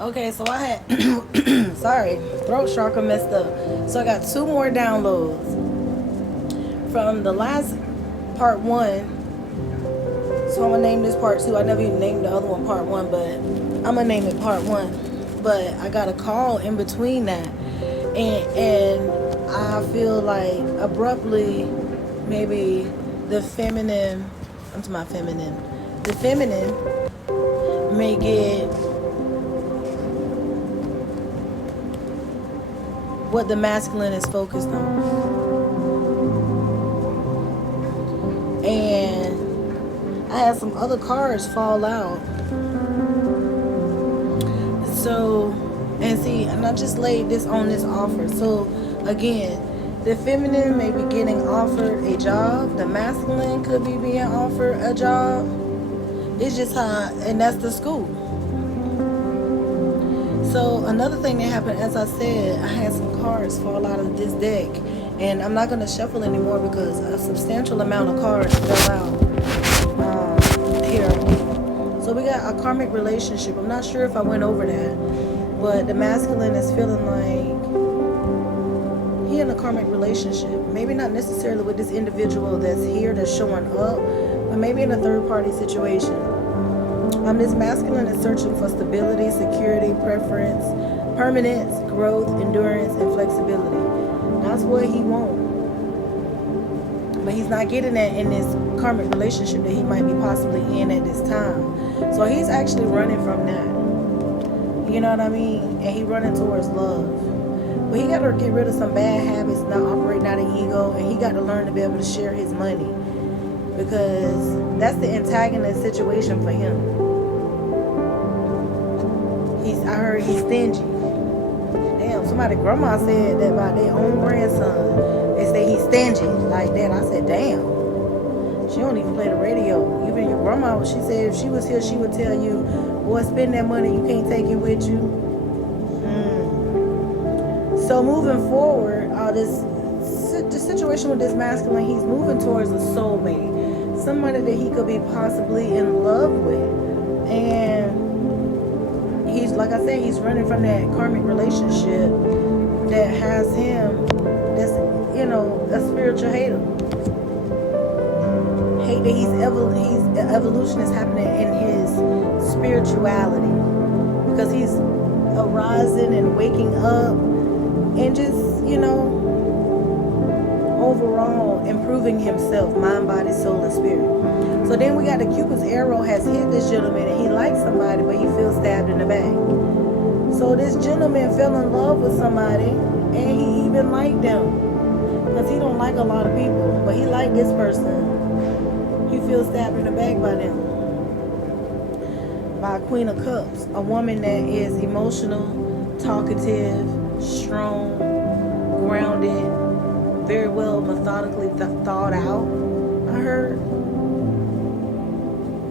Okay, so I had, sorry, throat chakra messed up. So I got two more downloads from the last part one. So I'm gonna name this part two. I never even named the other one part one, but I'm gonna name it part one. But I got a call in between that, and I feel like abruptly, maybe the feminine. I'm to my feminine. The feminine may get what the masculine is focused on, and I had some other cards fall out. So, and see, and I just laid this on this offer. So, again, the feminine may be getting offered a job. The masculine could be being offered a job. It's just how, and that's the school. So, another thing that happened, as I said, I had some cards fall out of this deck. And I'm not going to shuffle anymore because a substantial amount of cards fell out here. So we got a karmic relationship. I'm not sure if I went over that, but the masculine is feeling like he in a karmic relationship. Maybe not necessarily with this individual that's here, that's showing up, but maybe in a third party situation. This masculine is searching for stability, security, preference, permanence, growth, endurance, and flexibility. That's what he wants. But he's not getting that in this karmic relationship that he might be possibly in at this time. So he's actually running from that. You know what I mean? And he's running towards love. But he got to get rid of some bad habits, not operating out of ego, and he got to learn to be able to share his money. Because that's the antagonist situation for him. I heard he's stingy. Damn, somebody grandma said that about their own grandson. They say he's stingy like that. I said, damn. She don't even play the radio. Even your grandma, she said if she was here, she would tell you, boy, spend that money, you can't take it with you. So moving forward, the situation with this masculine, he's moving towards a soulmate. Somebody that he could be possibly in love with. And he's, like I said, he's running from that karmic relationship that has him, that's, you know, a spiritual hater. Hate that the evolution is happening in his spirituality. Because he's arising and waking up and just, you know, overall improving himself, mind, body, soul, and spirit. So then we got the Cupid's arrow has hit this gentleman and he likes somebody, but he feels stabbed in the back. So this gentleman fell in love with somebody and he even liked them. Because he don't like a lot of people, but he liked this person. He feels stabbed in the back by them. By Queen of Cups, a woman that is emotional, talkative, strong, grounded, very well methodically thought out, I heard,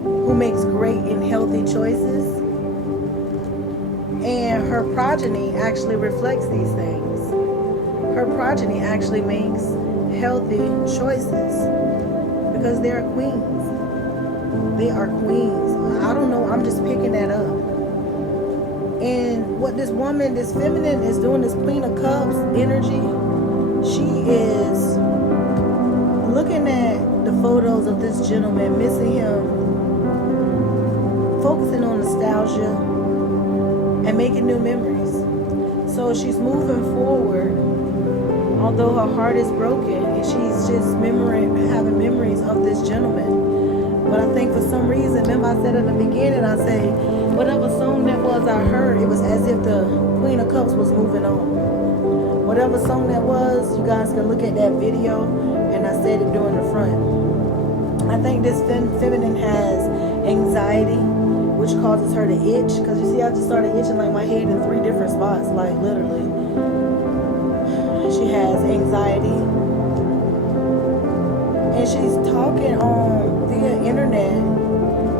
who makes great and healthy choices, and her progeny actually reflects these things. Her progeny actually makes healthy choices because they are queens. They are queens. I don't know, I'm just picking that up. And what this woman, this feminine is doing, this Queen of Cups energy, she is looking at the photos of this gentleman, missing him, focusing on nostalgia, and making new memories. So she's moving forward, although her heart is broken, and she's just having memories of this gentleman. But I think for some reason, remember I said in the beginning, I say, whatever song that was I heard, it was as if the Queen of Cups was moving on. Whatever song that was, you guys can look at that video, and I said it during the front. I think this feminine has anxiety, which causes her to itch. Because you see, I just started itching like my head in 3 different spots, like literally. She has anxiety. And she's talking on via internet,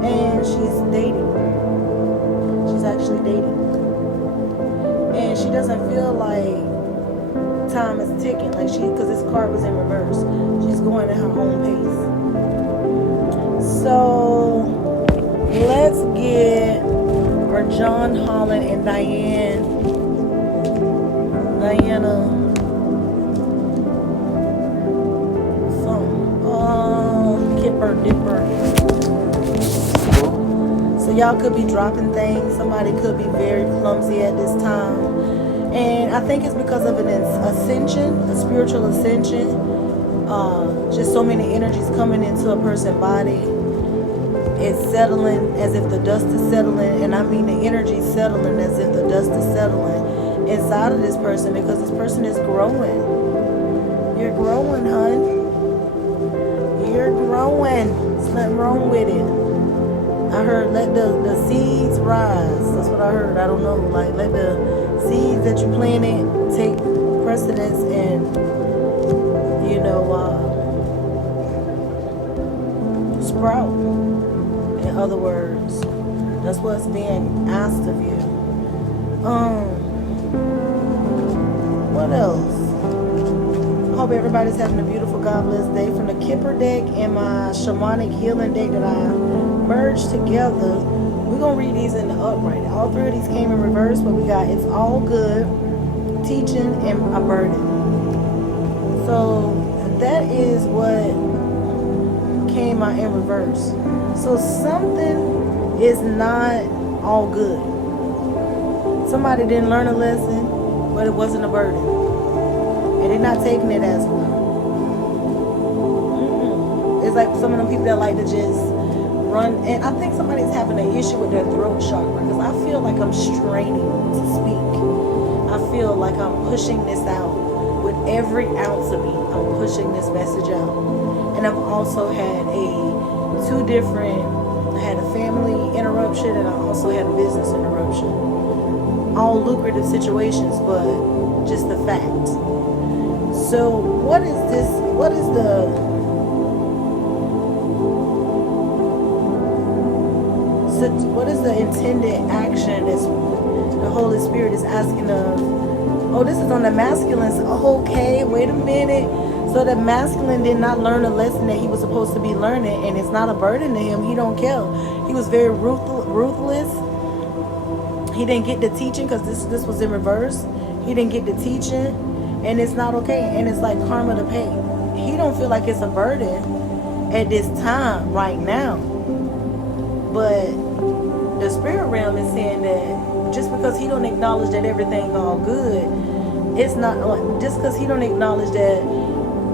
and she's dating. She's actually dating. And she doesn't feel like time is ticking, like because this card was in reverse. She's going at her own pace. So let's get or John Holland and Diana, Kipper Dipper. So y'all could be dropping things. Somebody could be very clumsy at this time. And I think it's because of an ascension, a spiritual ascension. Just so many energies coming into a person's body. It's settling as if the dust is settling. And I mean the energy settling as if the dust is settling inside of this person, because this person is growing. You're growing, hun. You're growing. There's nothing wrong with it. I heard let the seeds rise. That's what I heard. I don't know. Like, let the seeds that you planted take precedence and, sprout. In other words, that's what's being asked of you. What else? I hope everybody's having a beautiful, God bless day. From the Kipper deck and my shamanic healing deck that I merged together, we're going to read these in the upright. All three of these came in reverse, but we got it's all good, teaching, and a burden. So that is what came out in reverse. So something is not all good. Somebody didn't learn a lesson, but it wasn't a burden. And they're not taking it as one. It's like some of them people that like to just run. And I think somebody's having an issue with their throat chakra, because I feel like I'm straining to speak. I feel like I'm pushing this out. With every ounce of me, I'm pushing this message out. And I've also had I had a family interruption, and I also had a business interruption. All lucrative situations, but just the fact. So what is this? What is the intended action that the Holy Spirit is asking of? Oh, this is on the masculine. Okay, wait a minute. So the masculine did not learn a lesson that he was supposed to be learning, and it's not a burden to him. He don't care. He was very ruthless. He didn't get the teaching, because this was in reverse. He didn't get the teaching, and it's not okay. And it's like karma to pay. He don't feel like it's a burden at this time right now. But the spirit realm is saying that just because he don't acknowledge that everything's all good, it's not just because he don't acknowledge that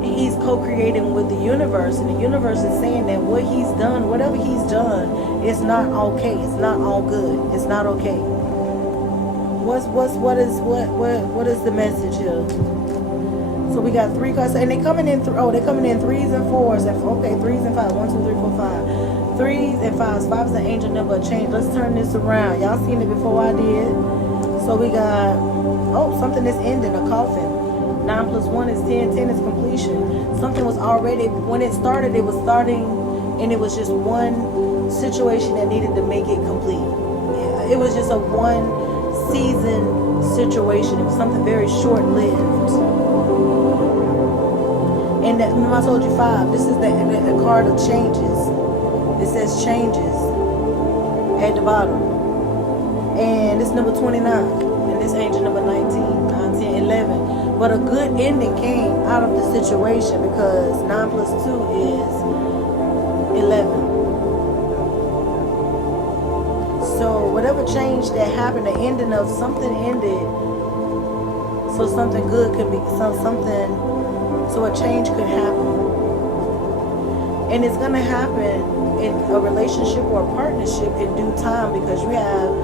he's co-creating with the universe, and the universe is saying that what he's done, whatever he's done, it's not okay. It's not all good. It's not okay. What is the message here? So we got three cards, and they're coming in threes and fours, and threes and fives. 1, 2, 3, 4, 5. Threes and fives. Five is the angel number of change. Let's turn this around. Y'all seen it before I did. So we got something is ending, a coffin. 9 plus 1 is 10. 10 is completion. Something was already, when it started, it was starting, and it was just one situation that needed to make it complete. It was just a one season situation. It was something very short lived. And that, remember I told you 5. This is the card of changes. It says changes at the bottom. And it's number 29. And this angel number 19, 9, 10, 11. But a good ending came out of the situation, because 9 plus 2 is 11. So whatever change that happened, the ending of something ended, so something good could be, so a change could happen. And it's going to happen in a relationship or a partnership in due time, because you have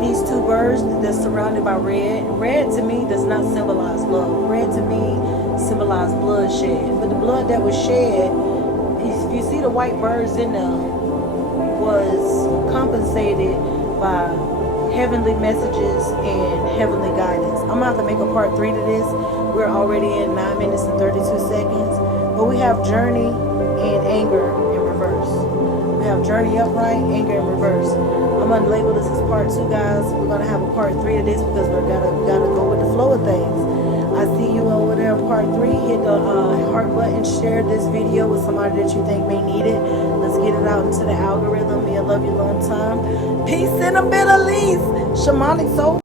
these two birds that's surrounded by red. Red to me does not symbolize love. Red to me symbolizes bloodshed. But the blood that was shed, if you see the white birds in there, was compensated by heavenly messages and heavenly guidance. I'm going to have to make a part 3 to this. We're already in 9 minutes and 32 seconds. But we have journey and anger in reverse. We have journey upright, anger in reverse. I'm going to label this as part 2, guys. We're going to have a part 3 of this, because we gotta go with the flow of things. I see you over there in part part 3. Hit the heart button. Share this video with somebody that you think may need it. Let's get it out into the algorithm. Me, I love you long time. Peace in a bit of least. Shamanic soul.